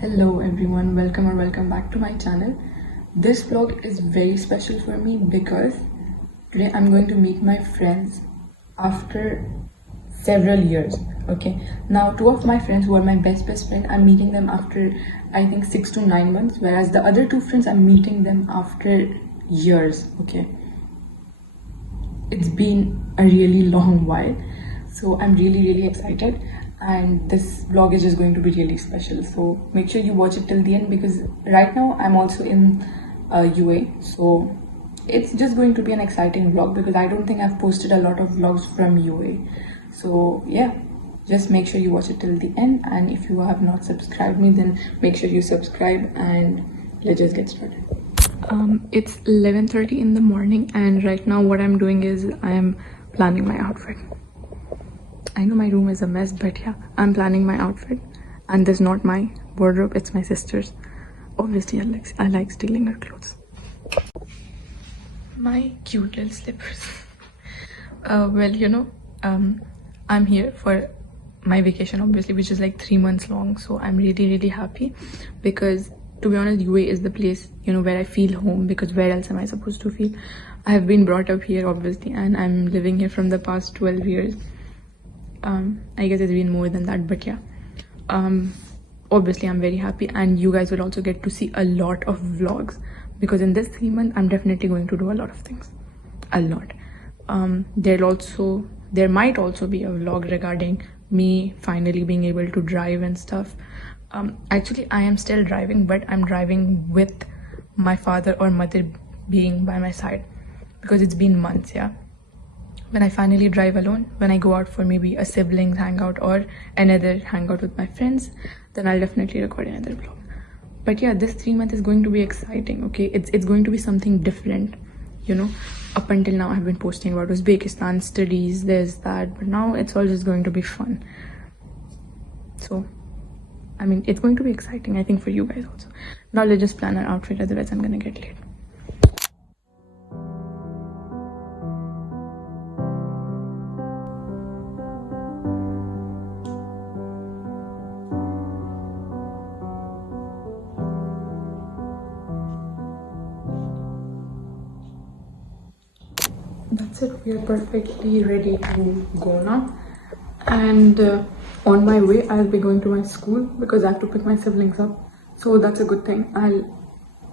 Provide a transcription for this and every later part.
Hello everyone, welcome back to my channel. This vlog is very special for me because today I'm going to meet my friends after several years. Okay, now two of my friends who are my best friend, I'm meeting them after I think 6 to 9 months, whereas the other two friends I'm meeting them after years. Okay, it's been a really long while, so I'm really excited, and this vlog is just going to be really special, so make sure you watch it till the end because right now I'm also in UA, so it's just going to be an exciting vlog because I don't think I've posted a lot of vlogs from UA. So yeah, just make sure you watch it till the end, and if you have not subscribed me, then make sure you subscribe, and let's just get started. It's 11:30 in the morning, and right now what I'm doing is I'm planning my outfit. I know my room is a mess, but yeah, I'm planning my outfit, and this is not my wardrobe, it's my sister's. Obviously I like stealing her clothes. My cute little slippers. I'm here for my vacation, obviously, which is like 3 months long, so I'm really happy because, to be honest, UA is the place, where I feel home, because where else am I supposed to feel? I have been brought up here, obviously, and I'm living here from the past 12 years. I guess it's been more than that, but yeah. Obviously I'm very happy, and you guys will also get to see a lot of vlogs because in this 3 months I'm definitely going to do a lot of things. A lot. There might also be a vlog regarding me finally being able to drive and stuff. Actually I am still driving, but I'm driving with my father or mother being by my side because it's been months. Yeah, when I finally drive alone, when I go out for maybe a siblings hangout or another hangout with my friends, then I'll definitely record another vlog. But yeah, this 3 months is going to be exciting. Okay, it's going to be something different. Up until now I've been posting about Uzbekistan studies, this, that, but now it's all just going to be fun. So I mean, it's going to be exciting, I think, for you guys also. Now let's just plan our outfit, otherwise I'm gonna get late. That's it, we are perfectly ready to go now, and on my way I'll be going to my school because I have to pick my siblings up, so that's a good thing. I'll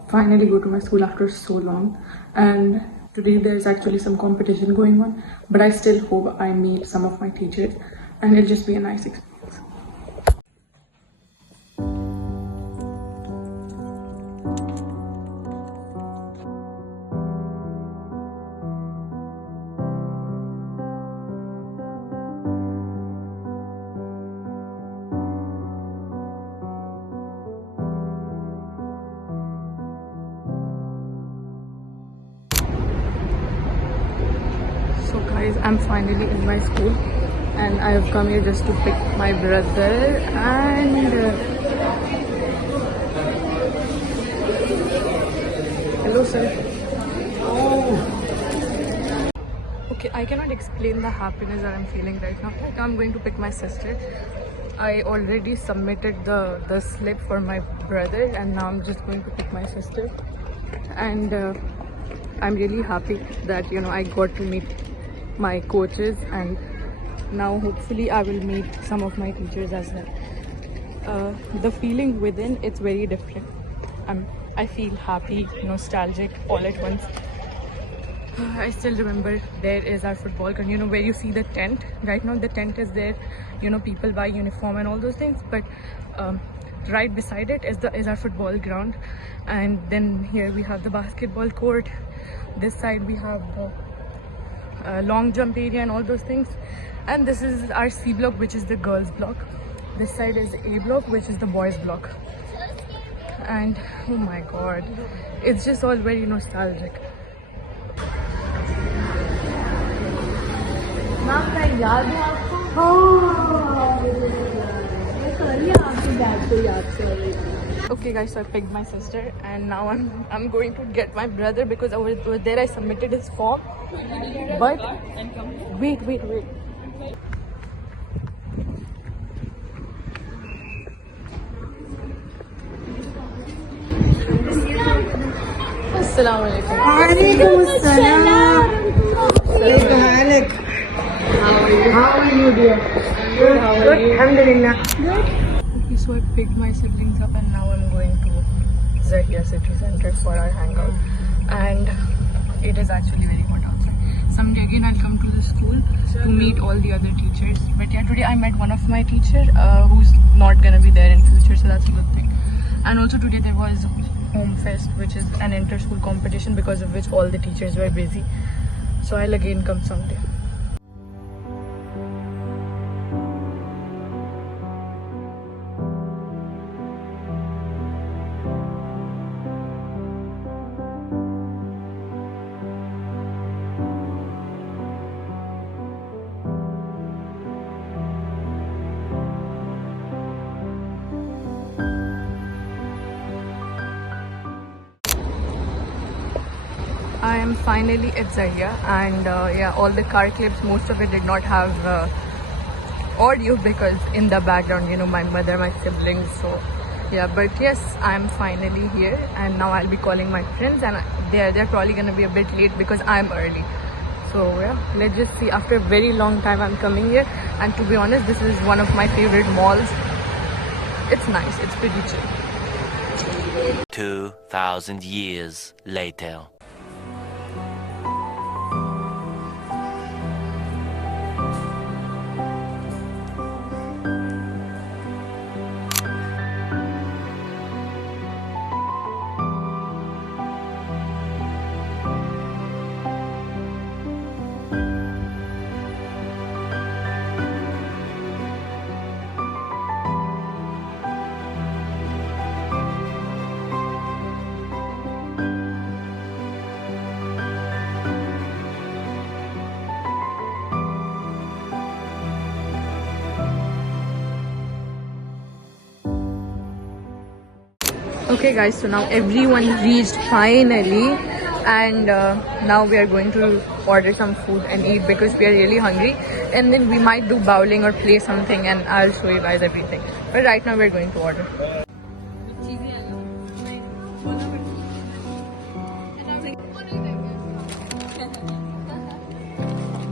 finally go to my school after so long, and today there's actually some competition going on, but I still hope I meet some of my teachers and it'll just be a nice experience. So guys, I'm finally in my school and I have come here just to pick my brother, and hello sir. Okay, I cannot explain the happiness that I'm feeling right now. Like, I'm going to pick my sister. I already submitted the slip for my brother, and now I'm just going to pick my sister, and I'm really happy that I got to meet my coaches, and now hopefully I will meet some of my teachers as well. The feeling within, it's very different. I feel happy, nostalgic all at once. I still remember there is our football ground, where you see the tent. Right now the tent is there, people buy uniform and all those things, but right beside it is our football ground, and then here we have the basketball court. This side we have the long jump area and all those things, and this is our C block, which is the girls block. This side is A block, which is the boys block, and oh my god, it's just all very nostalgic. याद है आपको? Okay guys, so I picked my sister, and now I'm going to get my brother because over there I submitted his form. But wait. Assalamu alaikum. Alaikum assalam. How are you, dear? Good, how are you? Alhamdulillah. Okay, so I picked my siblings up and now I'm going to Zahia City Center for our hangout. And it is actually very hot outside. Someday again I'll come to the school to meet all the other teachers. But yeah, today I met one of my teachers who's not gonna be there in future, so that's a good thing. And also today there was Home Fest, which is an inter-school competition because of which all the teachers were busy. So I'll again come someday. I am finally at Zahia, and yeah, all the car clips, most of it did not have audio because in the background, you know, my mother, my siblings, so yeah. But yes, I am finally here, and now I'll be calling my friends, and they're probably gonna be a bit late because I'm early. So yeah, let's just see. After a very long time I'm coming here, and to be honest, this is one of my favorite malls. It's nice, it's pretty chill. 2,000 years later. Okay guys, so now everyone reached finally, and now we are going to order some food and eat because we are really hungry, and then we might do bowling or play something, and I'll show you guys everything. But right now we're going to order.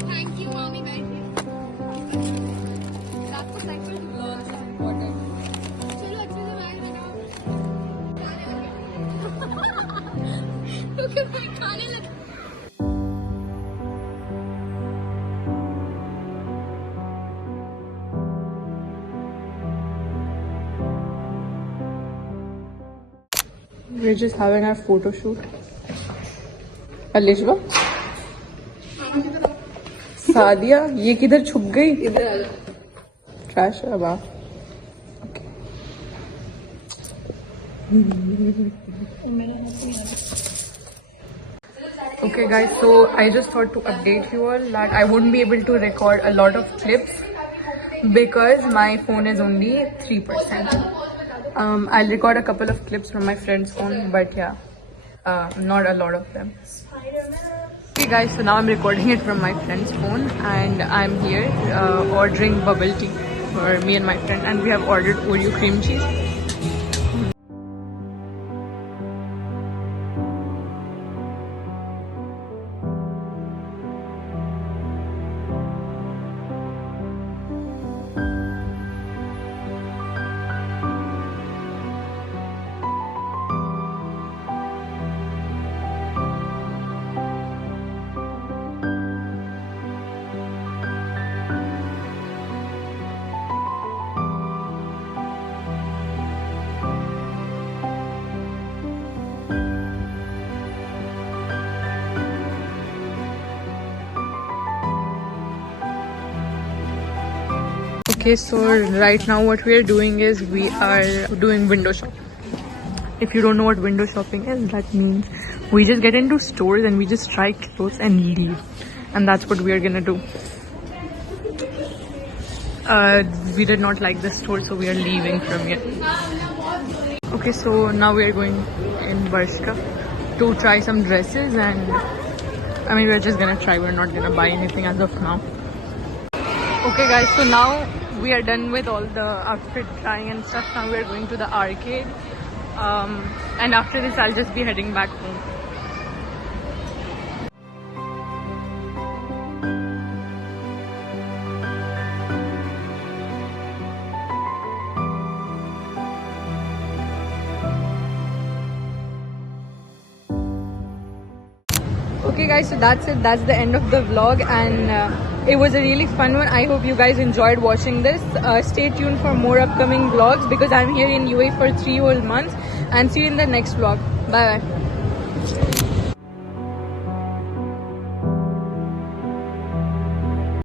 Thank you, mommy. आपको cycle चलो अच्छे से bag लगाओ क्योंकि मैं खाने लगा We're just having our photo shoot. Alishwa? Sadia, ये किधर छुप गई? इधर आ जाओ। ट्रैश है अब आप। Okay guys, so I just thought to update you all that I wouldn't be able to record a lot of clips because my phone is only 3%. I'll record a couple of clips from my friend's phone, but yeah, not a lot of them. Okay guys, so now I'm recording it from my friend's phone, and I'm here ordering bubble tea for me and my friend, and we have ordered Oreo cream cheese. Okay, so right now what we are doing is we are doing window shopping. If you don't know what window shopping is, that means we just get into stores and we just try clothes and leave. And that's what we are gonna do. We did not like the store, so we are leaving from here. Okay, so now we are going in Bershka to try some dresses, and I mean, we're just gonna try, we're not gonna buy anything as of now. Okay guys, so now we are done with all the outfit trying and stuff. Now we are going to the arcade, and after this I'll just be heading back home. Okay guys, so that's it. That's the end of the vlog, and it was a really fun one. I hope you guys enjoyed watching this. Stay tuned for more upcoming vlogs because I'm here in UAE for 3 whole months, and see you in the next vlog. Bye bye.